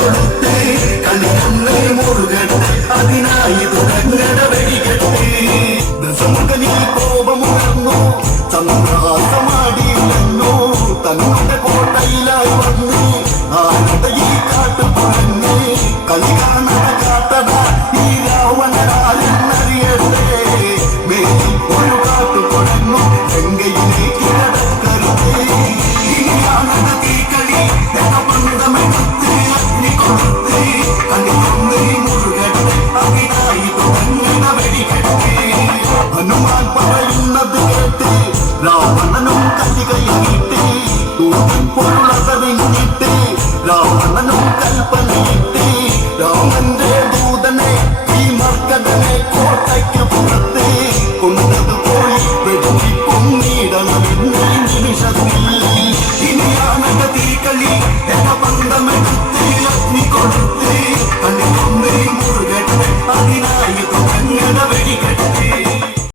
കൊടുത്ത് കണികണ്ണേ മുറുകട്ടെ അതിനായി തുടങ്ങട വെടികെട്ട് ദശമുഖനിൽ കോപമുണർന്നു ചന്ദ്രഹാസമാടിയില്ലെന്നു തങ്ങളുടെ കോട്ടയിലായി വന്ന് ആരുടെ ഈ കാട്ടുപുറന്ന് കളി കാണട കാട്ടട ഈ രാവണരാലെന്നറിയട്ടെ മേലിൽ ഒരു കാട്ടുപുറന്നു ഗംഗയിലേക്ക് കടക്കരുത് ഇനിയാണത് തീക്കളി എന്ന ബന്ധമെടുത്ത് അഗ്നി കൊടുത്ത് കണികൊന്ന് മുറുകട്ടെ അതിനായി തുടങ്ങണ വെടികെട്ട് ഹനുമാൻ പറയുന്നത് കേട്ട് രാവണനും കലികയിട്ട് പൊരുളറിഞ്ഞിട്ട് രാവണനും കൽപ്പനയിട്ട് രാമന്റെ ദൂതനെ ഈ മർക്കടനെ കോട്ടയ്ക്ക് പുറത്ത് കൊണ്ടതുപോയി വെടിപ്പും നീടണമെന്ന് നിമിഷത്തിൽ ഇനിയാണത് തീക്കളി എന്ന ബന്ധമെടുത്ത് അഗ്നി കൊടുത്ത്